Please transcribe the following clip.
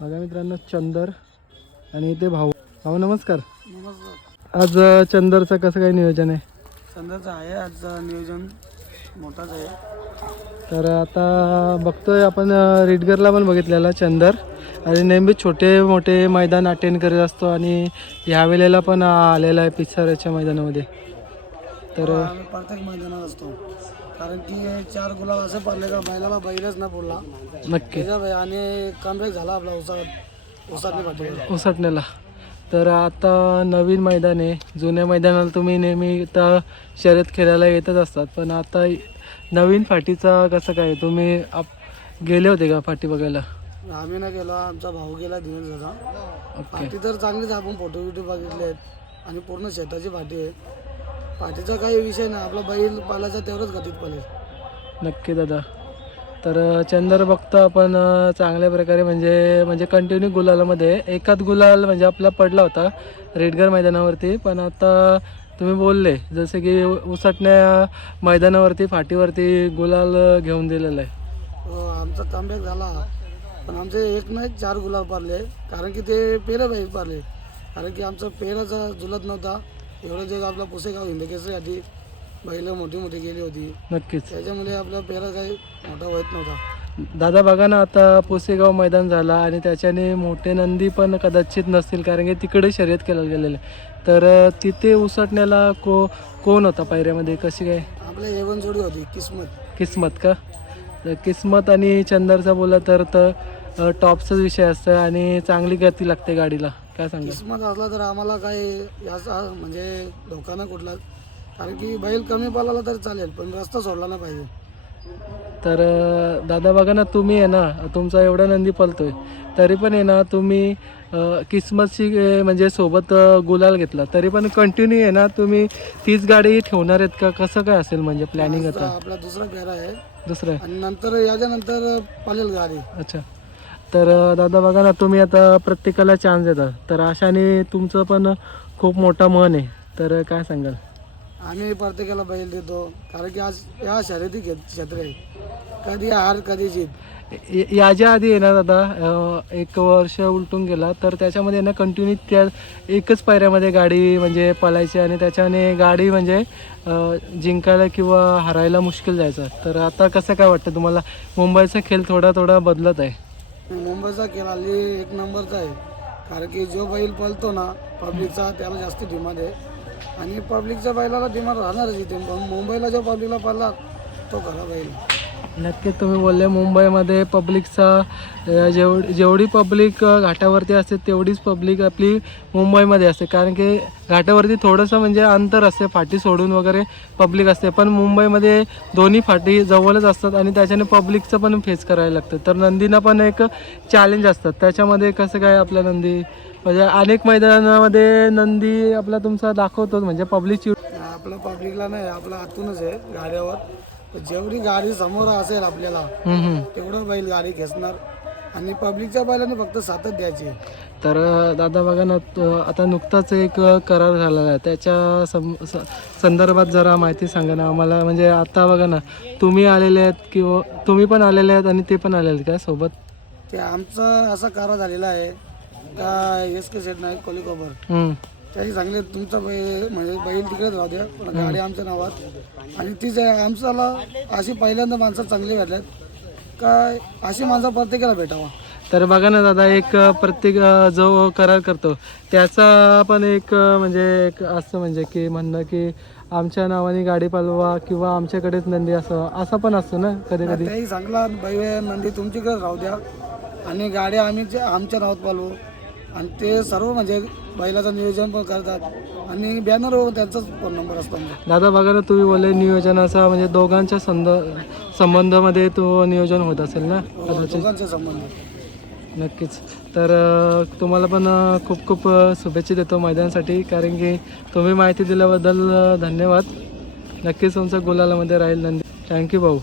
बघा मित्रांनो, चंदर आणि इथे भाऊ. भाऊ नमस्कार. नमस्कार. आज चंदरचं कसं काय नियोजन आहे? चंदरचं आहे आज नियोजन मोठाच आहे. तर आता बघतोय आपण रिडगरला पण बघितलेला चंदर आणि नेहमी छोटे मोठे मैदान अटेंड करत असतो आणि ह्यावेळेला पण आलेला आहे पिसाऱ्याच्या मैदानामध्ये. तर आम्ही प्रत्येक मैदानात असतो कारण की 4 गुलाब असं पडले का बैलाला बैलच ना बोलला नक्की आणि कमबॅक झाला आपला उसटण्याला. तर आता नवीन मैदान आहे. जुन्या मैदानाला तुम्ही नेहमी तर शर्यत खेळायला येतच असतात, पण आता नवीन फाटीचा कसं काय तुम्ही गेले होते का फाटी बघायला? आम्ही ना गेलो, आमचा भाऊ गेला दिवस झाला. फाटी तर चांगलीच, आपण फोटो बिटो बघितले आहेत आणि पूर्ण शेताची फाटी आहे. फाटीचा काही विषय नाही, आपला बैल पालायचा तेवढंच गतीत पडेल. नक्की दादा. तर चंदर बघतो आपण चांगल्या प्रकारे म्हणजे कंटिन्यू गुलालामध्ये एकाच गुलाल म्हणजे आपला पडला होता रेडगर मैदानावरती, पण आता तुम्ही बोलले जसं की उसटण्या मैदानावरती फाटीवरती गुलाल घेऊन दिलेला आहे. आमचा कमबॅक झाला, पण आमचे एक नाही 4 गुलाब पारले कारण की ते पेरा बैल पारले. कारण की आमचा पेराचा जुलत नव्हता. एवढं जे आपला पुसेगाव हिंदकेसरीसाठी बैल मोठी मोठी गेली होती, नक्कीच त्याच्यामुळे आपला पेरा काही मोठा होत नव्हता. दादा बघा ना, आता पुसेगाव मैदान झाला आणि त्याच्याने मोठे नंदी पण कदाचित नसतील कारण की तिकडे शर्यत केलं गेलेलं आहे. तर तिथे उसटण्याला कोण होता पायऱ्यामध्ये, कशी काय? आपल्या एवन जोडी होती किस्मत का? तर किस्मत आणि चंदरचा बोला तर टॉपचाच विषय असतं आणि चांगली गती लागते गाडीला. काय सांगा? किस्मत असला तर आम्हाला काही याचा म्हणजे धोका नाही कुठला, कारण की बैल कमी पालाला तरी चालेल पण रस्ता सोडला नाही पाहिजे. तर दादा बघा ना, तुम्ही आहे ना, तुमचा एवढा नंदी पलतोय तरी पण आहे ना, तुम्ही किस्मतची म्हणजे सोबत गुलाल घेतला तरी पण कंटिन्यू आहे ना, तुम्ही तीच गाडी ठेवणार आहेत का? कसं काय असेल म्हणजे प्लॅनिंग? आता आपला दुसरा फेरा आहे, दुसरं आणि नंतर याच्यानंतर पळेल गाडी. अच्छा. तर दादा बघा ना, तुम्ही आता प्रत्येकाला चान्स देता, तर अशाने तुमचं पण खूप मोठा मन आहे. तर काय सांगाल? आम्ही प्रत्येकाला बैल देतो कारण की आज या शर्यती क्षेत्र आहे, कधी हार कधी जीत. याच्या आधी आहे ना दादा, 1 वर्ष उलटून गेला तर त्याच्यामध्ये ना कंटिन्यू त्या एकच पायऱ्यामध्ये गाडी म्हणजे पळायची आणि त्याच्याने गाडी म्हणजे जिंकायला किंवा हरायला मुश्किल जायचं. तर आता कसं काय वाटतं तुम्हाला? मुंबईचा खेळ थोडा थोडा बदलत आहे. मुंबईचा खेळ हल्ली 1 नंबरचा आहे, कारण की जो बैल पळतो ना पब्लिकचा त्याला जास्त डिमांड आहे आणि पब्लिकच्या बैलाला डिमांड राहणारच इथे. मुंबईला जो पब्लिकला पडला तो खरा बैल. नक्कीच तुम्ही बोलले, मुंबईमध्ये पब्लिकचा जेवढी पब्लिक घाटावरती असते तेवढीच पब्लिक आपली मुंबईमध्ये असते, कारण की घाटावरती थोडंसं म्हणजे अंतर असते, फाटी सोडून वगैरे पब्लिक असते, पण मुंबईमध्ये दोन्ही फाटी जवळच असतात आणि त्याच्याने पब्लिकचं पण फेस करायला लागतं. तर नंदीना पण एक चॅलेंज असतात त्याच्यामध्ये. कसं काय आपल्या नंदी म्हणजे अनेक मैदानामध्ये नंदी आपला तुमचा दाखवतो म्हणजे पब्लिकची? आपलं पब्लिकला नाही, आपलं आतूनच आहे गाड्यावर. जेवढी गाडी समोर असेल आपल्याला तेवढं बैल गाडी खेचणार आणि पब्लिकच्या बैलाने फक्त साथच द्यायची. तर दादा बघा ना, आता नुकताच एक करार झालेला आहे, त्याच्या संदर्भात जरा माहिती सांगा ना आम्हाला. म्हणजे आता बघा ना, तुम्ही आलेले आहेत किंवा तुम्ही पण आलेले आहेत आणि ते पण आलेले आहेत का सोबत? ते आमचा असा करार झालेला आहे का SK सेट नाही कोलिकोबर त्याची सांगले तुमचा म्हणजे बैल तिकडेच राहू द्या, पण गाडी आमच्या नावात. आणि तीच आमच्याला अशी पहिल्यांदा माणसं चांगली भेटल्यात काय, अशी माणसं प्रत्येकाला भेटावा. तर बघा ना दादा, एक प्रत्येक जो करार करतो त्याचा पण एक म्हणजे एक असं म्हणजे की म्हणणं की आमच्या नावाने गाडी पालवा किंवा आमच्याकडेच नंदी असं पण असतं ना कधी कधी. त्याही सांगला बैल नंदी तुमच्याकडे राहू द्या आणि गाडी आम्ही आमच्या नावात पालवू. आणि ते सर्व म्हणजे बैलाचं नियोजन पण करतात आणि बॅनरवर त्यांचाच फोन नंबर असतो. दादा बघा ना, तुम्ही बोलले नियोजनाचा म्हणजे दोघांच्या संबंधामध्ये तो नियोजन होत असेल ना? दोघांचे संबंध. नक्कीच. तर तुम्हाला पण खूप खूप शुभेच्छा देतो मैदानासाठी, कारण की तुम्ही माहिती दिल्याबद्दल धन्यवाद. नक्कीच तुमचं गुलालामध्ये राहील नंदी. थँक्यू भाऊ.